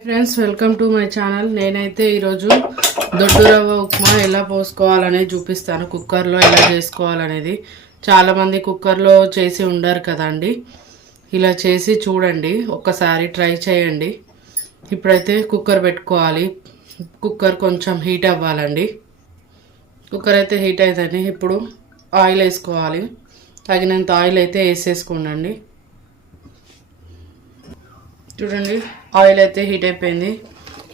Friends welcome to my channel. నేనైతే ఈరోజు దొడ్డు రవ్వ ఉప్మా ఎలా పోసుకోవాలనేది చూపిస్తాను. కుక్కర్లో ఎలా చేసుకోవాలనేది. చాలామంది కుక్కర్లో చేసి ఉండరు కదండి. ఇలా చేసి చూడండి, ఒక్కసారి ట్రై చేయండి. ఇప్పుడైతే కుక్కర్ పెట్టుకోవాలి. కుక్కర్ కొంచెం హీట్ అవ్వాలండి. కుక్కర్ అయితే హీట్ అవుతుంది. ఇప్పుడు ఆయిల్ వేసుకోవాలి. తగినంత ఆయిల్ అయితే వేసేసుకోండి. చూడండి, ఆయిల్ అయితే హీట్ అయిపోయింది.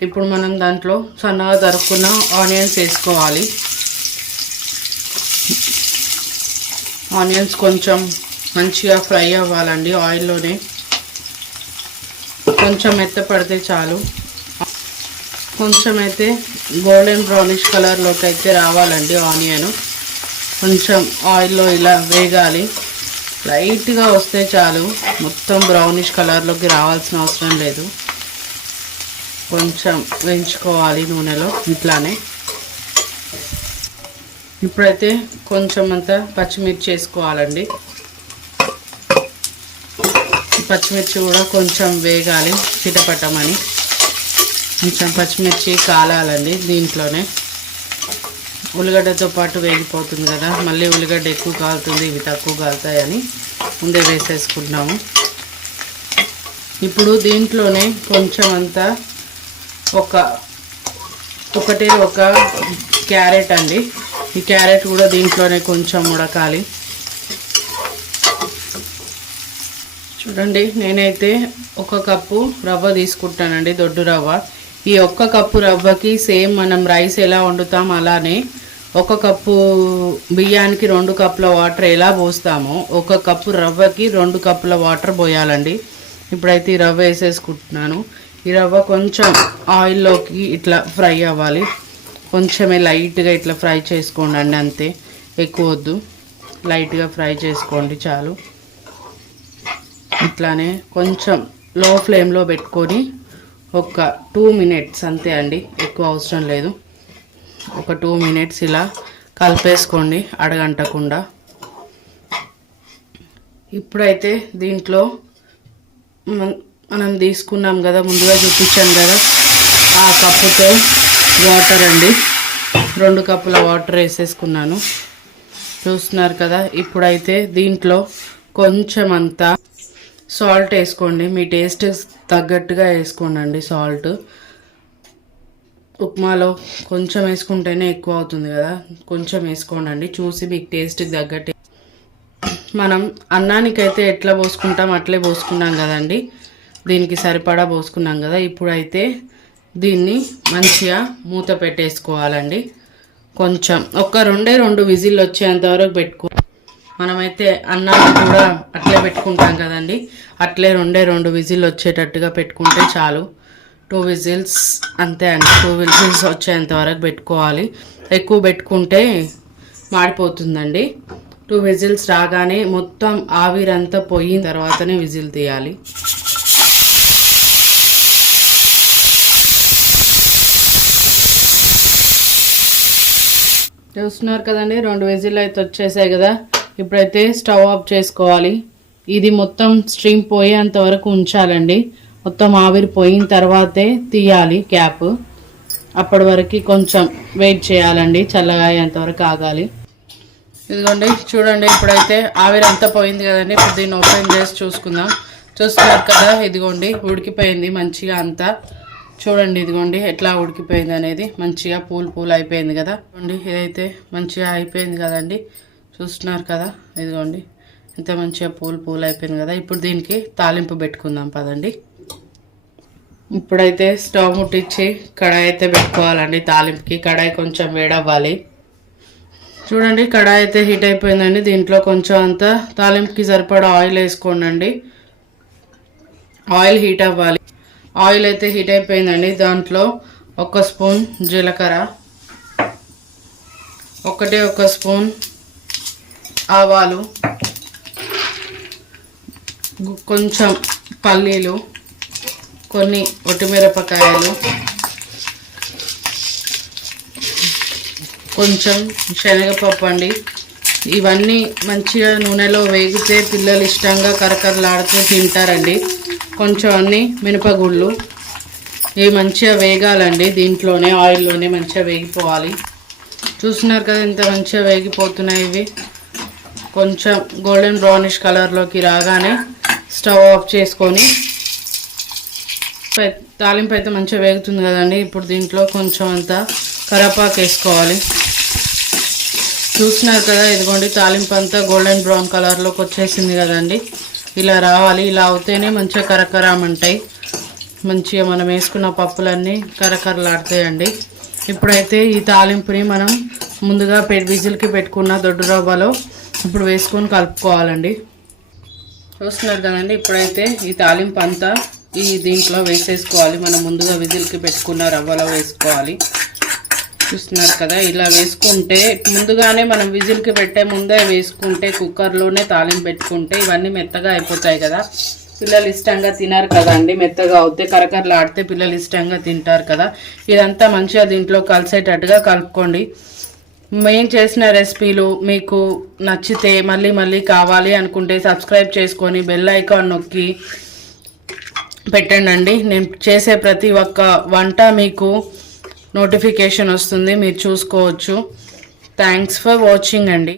ఇప్పుడు మనం దాంట్లో సన్నగా తరుక్కున్న ఆనియన్స్ వేసుకోవాలి. ఆనియన్స్ కొంచెం మంచిగా ఫ్రై అవ్వాలండి ఆయిల్లోనే. కొంచెం మెత్తపడితే చాలు. కొంచెం అయితే గోల్డెన్ బ్రౌనిష్ కలర్లోకి అయితే రావాలండి ఆనియన్. కొంచెం ఆయిల్లో ఇలా వేగాలి. లైట్గా వస్తే చాలు, మొత్తం బ్రౌనిష్ కలర్లోకి రావాల్సిన అవసరం లేదు. కొంచెం వేయించుకోవాలి నూనెలో ఇట్లానే. ఇప్పుడైతే కొంచెం అంతా పచ్చిమిర్చి వేసుకోవాలండి. పచ్చిమిర్చి కూడా కొంచెం వేగాలి, చిటపటమని. కొంచెం పచ్చిమిర్చి కాలాలండి దీంట్లోనే. ఉల్లిగడ్డతో పాటు వేగిపోతుంది కదా, మళ్ళీ ఉల్లిగడ్డ ఎక్కువ కాలుతుంది, ఇవి తక్కువ కాలుతాయని ముందే వేసేసుకుంటున్నాము. ఇప్పుడు దీంట్లోనే కొంచెం అంతా ఒకటే ఒక క్యారెట్ అండి. ఈ క్యారెట్ కూడా దీంట్లోనే కొంచెం ఉడకాలి. చూడండి, నేనైతే 1 కప్పు రవ్వ తీసుకుంటానండి, దొడ్డు రవ్వ. ఈ 1 కప్పు రవ్వకి సేమ్ మనం రైస్ ఎలా వండుతాం అలానే 1 కప్పు బియ్యానికి 2 కప్పుల వాటర్ ఎలా పోస్తామో 1 కప్పు రవ్వకి 2 కప్పుల వాటర్ పోయాలండి. ఇప్పుడైతే ఈ రవ్వ వేసేసుకుంటున్నాను. ఈ రవ్వ కొంచెం ఆయిల్లోకి ఇట్లా ఫ్రై అవ్వాలి. కొంచెమే లైట్గా ఇట్లా ఫ్రై చేసుకోండి, అంతే, ఎక్కువ వద్దు. లైట్గా ఫ్రై చేసుకోండి చాలు. ఇట్లానే కొంచెం లో ఫ్లేమ్లో పెట్టుకొని ఒక 2 మినిట్స్ అంతే అండి, ఎక్కువ అవసరం లేదు. ఒక 2 మినిట్స్ ఇలా కలిపేసుకోండి అడగంటకుండా. ఇప్పుడైతే దీంట్లో మనం తీసుకున్నాం కదా, ముందుగా చూపించాను కదా, ఆ కప్పుతో వాటర్ అండి, 2 కప్పుల వాటర్ వేసేసుకున్నాను. చూస్తున్నారు కదా. ఇప్పుడైతే దీంట్లో కొంచెం అంతా సాల్ట్ వేసుకోండి. మీ టేస్ట్ తగ్గట్టుగా వేసుకోండి సాల్ట్. ఉప్మాలో కొంచెం వేసుకుంటేనే ఎక్కువ అవుతుంది కదా, కొంచెం వేసుకోండి చూసి, మీకు టేస్ట్కి తగ్గట్టు. మనం అన్నానికైతే ఎట్లా పోసుకుంటాం అట్లే పోసుకున్నాం కదండి, దీనికి సరిపడా పోసుకున్నాం కదా. ఇప్పుడైతే దీన్ని మంచిగా మూత పెట్టేసుకోవాలండి. కొంచెం ఒక 2 విజిల్ వచ్చేంత వరకు పెట్టుకో. మనమైతే అన్నాన్ని కూడా అట్లే పెట్టుకుంటాం కదండి, అట్లే 2 విజిల్ వచ్చేటట్టుగా పెట్టుకుంటే చాలు. 2 విజిల్స్ అంతే అండి. 2 విజిల్స్ వచ్చేంత వరకు పెట్టుకోవాలి. ఎక్కువ పెట్టుకుంటే మాడిపోతుందండి. 2 విజిల్స్ రాగానే మొత్తం ఆవిరంతా పోయిన తర్వాతనే విజిల్ తీయాలి. చూస్తున్నారు కదండి, 2 విజిల్ అయితే వచ్చేసాయి కదా. ఇప్పుడైతే స్టవ్ ఆఫ్ చేసుకోవాలి. ఇది మొత్తం స్ట్రీమ్ పోయేంత వరకు ఉంచాలండి. మొత్తం ఆవిరి పోయిన తర్వాతే తీయాలి క్యాప్. అప్పటి వరకు కొంచెం వెయిట్ చేయాలండి, చల్లగా అయ్యేంతవరకు ఆగాలి. ఇదిగోండి చూడండి, ఇప్పుడైతే ఆవిరి అంతా పోయింది కదండి. ఇప్పుడు దీన్ని ఓపెన్ చేసి చూసుకుందాం. చూస్తున్నారు కదా, ఇదిగోండి ఉడికిపోయింది మంచిగా అంతా. చూడండి, ఇదిగోండి ఎట్లా ఉడికిపోయింది అనేది, మంచిగా పూలు అయిపోయింది కదా. ఇదైతే మంచిగా అయిపోయింది కదండి. చూస్తున్నారు కదా, ఇదిగోండి ఇంత మంచిగా పూలు అయిపోయింది కదా. ఇప్పుడు దీనికి తాలింపు పెట్టుకుందాం పదండి. ఇప్పుడైతే స్టవ్ ముట్టించి కడాయి అయితే పెట్టుకోవాలండి. తాలింపుకి కడాయి కొంచెం వేడవ్వాలి. చూడండి, కడాయి అయితే హీట్ అయిపోయిందండి. దీంట్లో కొంచెం అంతా తాలింపుకి సరిపడా ఆయిల్ వేసుకోండి. ఆయిల్ హీట్ అవ్వాలి. ఆయిల్ అయితే హీట్ అయిపోయిందండి. దాంట్లో 1 స్పూన్ జీలకర్ర, 1 స్పూన్ ఆవాలు, కొంచెం పల్లీలు, కొన్ని ఒట్టిమిరపకాయలు, కొంచెం శనగపప్పు అండి. ఇవన్నీ మంచిగా నూనెలో వేగితే పిల్లలు ఇష్టంగా కరకరలాడుతూ తింటారండి. కొంచెం అన్ని మినపగుళ్ళు, ఇవి మంచిగా వేగాలండి, దీంట్లోనే ఆయిల్లోనే మంచిగా వేగిపోవాలి. చూస్తున్నారు కదా ఎంత మంచిగా వేగిపోతున్నాయి ఇవి. కొంచెం గోల్డెన్ బ్రౌనిష్ కలర్లోకి రాగానే స్టవ్ ఆఫ్ చేసుకొని, తాలింపు అయితే మంచిగా వేగుతుంది కదండి. ఇప్పుడు దీంట్లో కొంచెం అంత కరివేపాకు వేసుకోవాలి. చూస్తున్నారు కదా, ఇదిగోండి తాలింపు అంతా గోల్డెన్ బ్రౌన్ కలర్లోకి వచ్చేసింది కదండి. ఇలా రావాలి, ఇలా అవుతేనే మంచిగా కరకరామంటాయి. మంచిగా మనం వేసుకున్న పప్పులన్నీ కరకరలాడతాయండి. ఇప్పుడైతే ఈ తాలింపుని మనం ముందుగా విజిల్కి పెట్టుకున్న దొడ్డు రవ్వలో ఇప్పుడు వేసుకొని కలుపుకోవాలండి. చూస్తున్నారు కదండి, ఇప్పుడైతే ఈ తాలింపు అంతా ఈ దీంట్లో వేసేసుకోవాలి. మనం ముందుగా విజిల్కి పెట్టుకున్న రవ్వలో వేసుకోవాలి. చూస్తున్నారు కదా, ఇలా వేసుకుంటే ముందుగానే మనం విజిల్కి పెట్టే ముందే వేసుకుంటే, కుక్కర్లోనే తాలింపు పెట్టుకుంటే ఇవన్నీ మెత్తగా అయిపోతాయి కదా. పిల్లలు ఇష్టంగా తినారు కదండి, మెత్తగా అవుతే కరకరలాడితే పిల్లలు ఇష్టంగా తింటారు కదా. ఇదంతా మంచిగా దీంట్లో కలిసేటట్టుగా కలుపుకోండి. మేము చేసిన రెసిపీలు మీకు నచ్చితే మళ్ళీ మళ్ళీ కావాలి అనుకుంటే సబ్స్క్రైబ్ చేసుకొని బెల్ ఐకాన్ నొక్కి పెట్టండి. నేను చేసే ప్రతి ఒక్క వంట మీకు నోటిఫికేషన్ వస్తుంది, మీరు చూసుకోవచ్చు. థ్యాంక్స్ ఫర్ వాచింగ్ అండి.